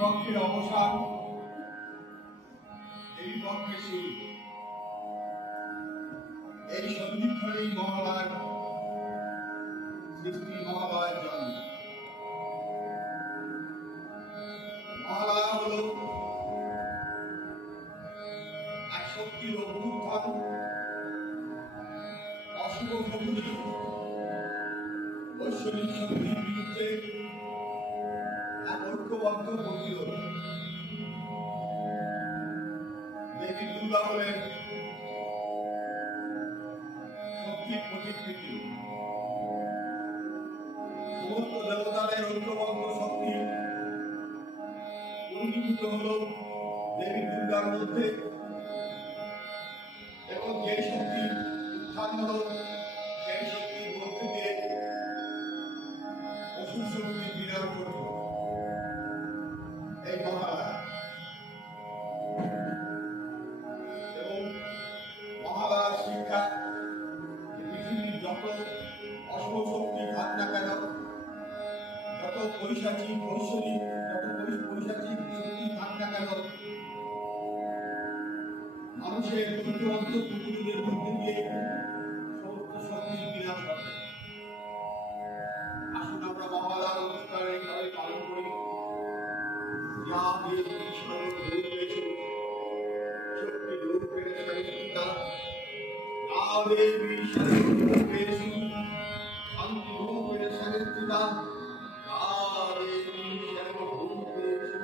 পক্ষের অবসান, এই পক্ষে শুরু। এই সন্ধিক্ষণেই মহালয়ার সৃষ্টি, মহালয়ার জন্ম। মহালয়া হল এক শক্তির অভ্যুত্থান, অশুভ শক্তি ঐশ্বরিক শক্তির বিরুদ্ধে এক ঐক্যবদ্ধ প্রতিরোধ। দেবী দুর্গা হলেন শক্তির প্রতিকৃতি। সমস্ত দেবতাদের ঐক্যবদ্ধ শক্তি পরিণত হল দেবী দুর্গার মধ্যে, এবং যে শক্তি উত্থান হল সেই শক্তির মধ্যে দিয়ে অসুর শক্তি বিরাজ করল। এই মহালয়া এবং মহালয়ার শিক্ষা, পৃথিবীর যত অশুভ শক্তি থাক না কেন, যত পৈশাচিক ঐশ্বরিক পৈশাচিক শক্তি থাক না কেন, মানুষের ঐক্যবদ্ধ প্রতিরোধের মধ্যে দিয়ে সমস্ত শক্তির বিনাশ হবে। আসুন আমরা মহালয়ার অনুষ্ঠান এইভাবে পালন করি। যা দেবী স্বরূপ রূপেষু শক্তি রূপের সংহিতা, যা দেবী স্বরূপ রূপেষু শান্তি রূপের সংহিতা, যা দেবী স্বরূপ রূপেষু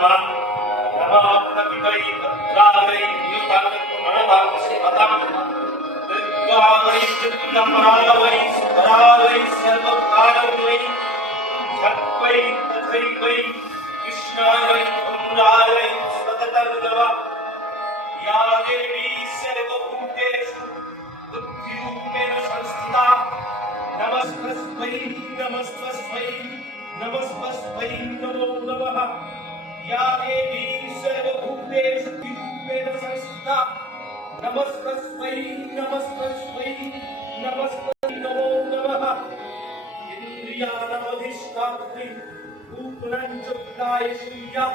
नमः नमः प्रपितै भद्रायै नियुतामणवांसि पदम् दुर्गावै चित्तमरावै स्वरावै सर्वकारणवै सत्वै तथैवै कृष्णायै पुण्डायै सततं नमः या देवी सर्वभूतेषु बुद्धिरूपेण संस्थिता नमस्तस्मै नमस्तस्मै नमस्तस्मै नमो नमः या देवी सर्वभूतेषु बुद्धिरूपेण संस्थिता नमस्तस्मै नमस्तस्मै नमस्तस्मै नमो नमः इंद्रियाणामधिष्ठात्री भूतनाञ्चक्राय सूर्या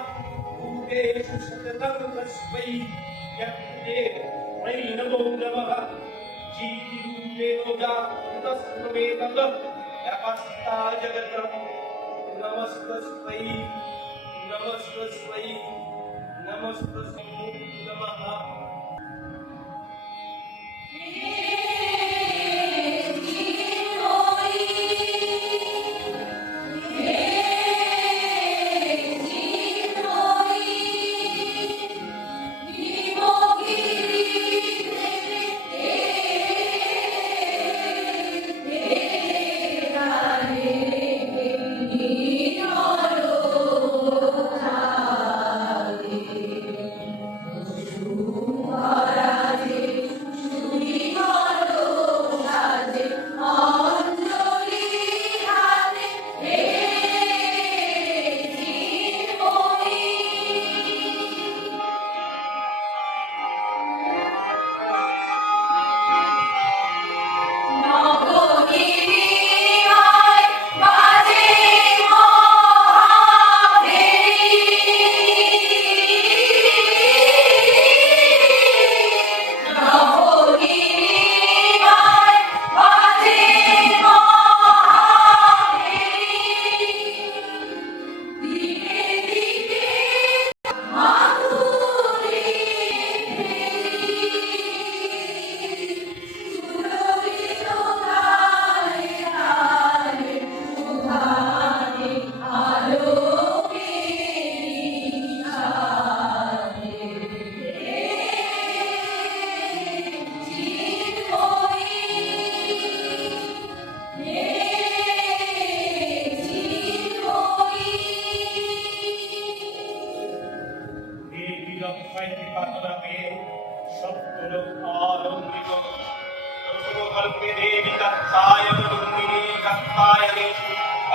भूतेषु सततं तस्मै यज्ञे वै नमो नमः जीवरूपेणोजातस्त्वमेतत् यपस्ता जगतं नमस्तस्मै नमस्तस्मै नमस्तस्मै नमः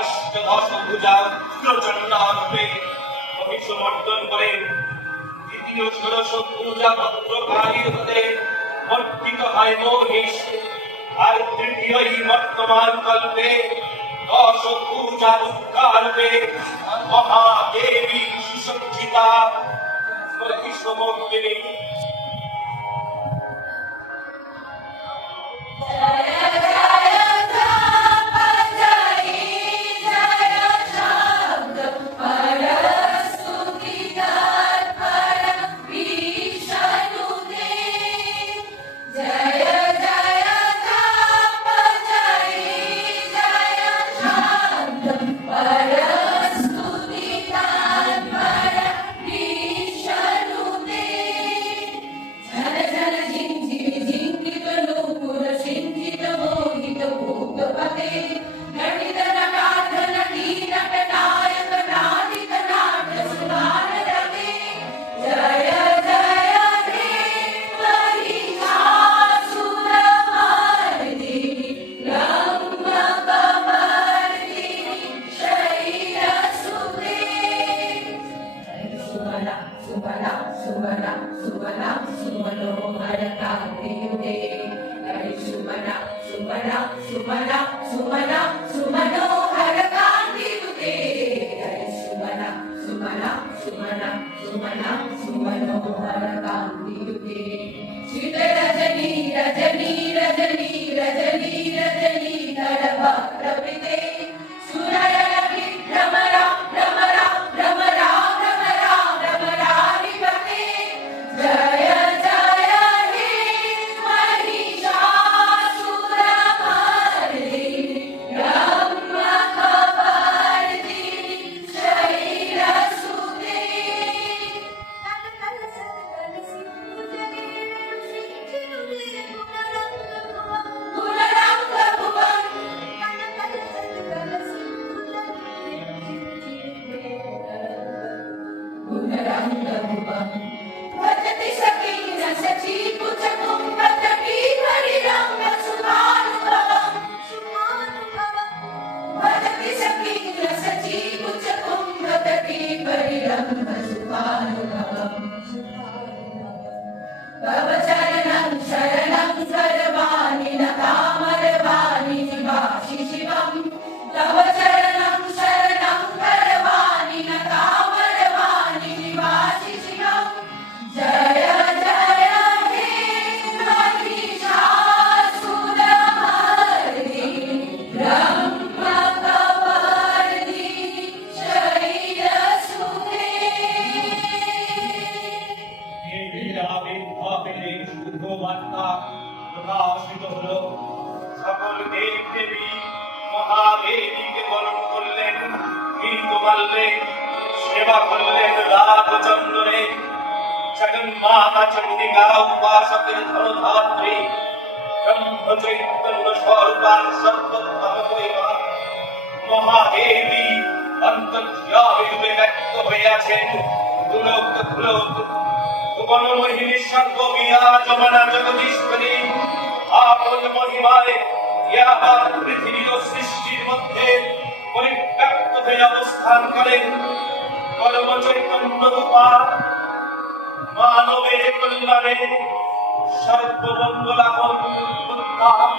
অষ্টদশভুজা উগ্রচণ্ডারূপে অভিসমর্দন করেন। দ্বিতীয় ষোড়শ পূজা ভদ্রকালীর হতে মর্তিত হয় মহিষ, আর তৃতীয়ই বর্তমান কল্পে দশ পূজা দুর্গারূপে মহাদেবী সুসজ্জিতা মহিষমর্দিনী। तव चरणं शरणं सर्वाणि न कामरवाणि निवासि शिवम् तव चरणं शरणं सर्वाणि न कामरवाणि निवासि शिवम् जय जय हे महिषासुरमर्दिनि ब्रह्मकवर्दिनि शैलसुते প্রকাশিত হলো সকল দেব দেবী মহাদেবীকে বরণ করলেন হিন্দু মাল্যে সেবা করলেন রাজচন্দ্রে জগন্মাতা চন্ডিকা উপাসকের ধনধাত্রী ব্রহ্ম চৈতন্য স্বরূপার সর্বোত্তমা মহাদেবী অন্তর্যামী রূপে ব্যক্ত হয়ে আছেন দুলোক দুলোক ভুবন মোহিনী সর্ববিরাজমানা জগদীশ্বরী আপন মহিমায় ইহা পৃথিবী ও সৃষ্টির মধ্যে পরিব্যাপ্ত হয়ে অবস্থান করেন পরম চৈতন্য রূপা মানবের কল্যাণে সর্বমঙ্গলাপন উত্তম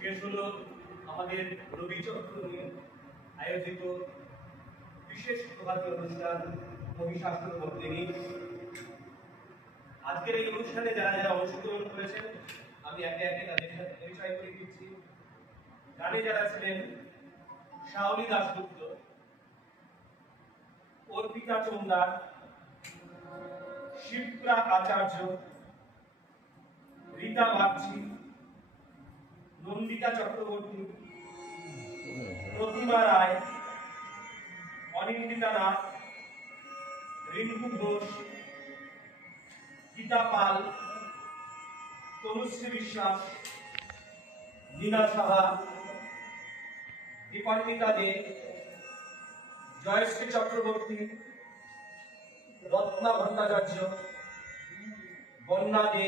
শেষ হলো আমাদের রবিচক্র নিয়ে আয়োজিত বিশেষ প্রভাতী অনুষ্ঠান মহিষাসুর মর্দিনী। আজকের এই অনুষ্ঠানে যারা যারা অংশগ্রহণ করেছেন আমি একে একে তাদের সাথে পরিচয় করে দিচ্ছি। গানে যারা ছিলেন শাওলি দাশগুপ্ত, অর্পিতা চন্দার, শিপ্রা আচার্য, রীতা বাগচি, নন্দিতা চক্রবর্তী, প্রতিমা রায়, অনিন্দিতা নাথ, রিঙ্কু ঘোষ, গীতা পাল, তনুশ্রী বিশ্বাস, নীনা সাহা, দীপান্বিতা দে, জয়শ্রী চক্রবর্তী, রত্না ভট্টাচার্য, বন্যা দে,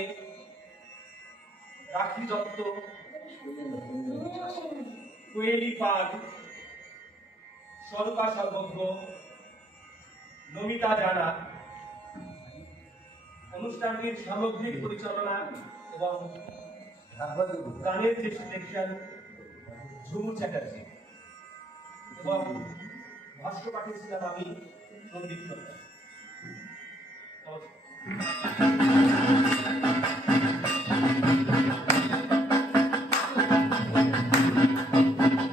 রাখি দত্ত, কোয়েলি পাল, স্বরূপা সর্বজ্ঞ, নমিতা জানা। অনুষ্ঠানটির সামগ্রিক পরিচালনা এবং গানের যে সিলেকশন ঝুমু চ্যাটার্জি এবং ভাষ্য পাঠিয়েছিলাম আমি সন্দীপ সরকার। নমস্কার।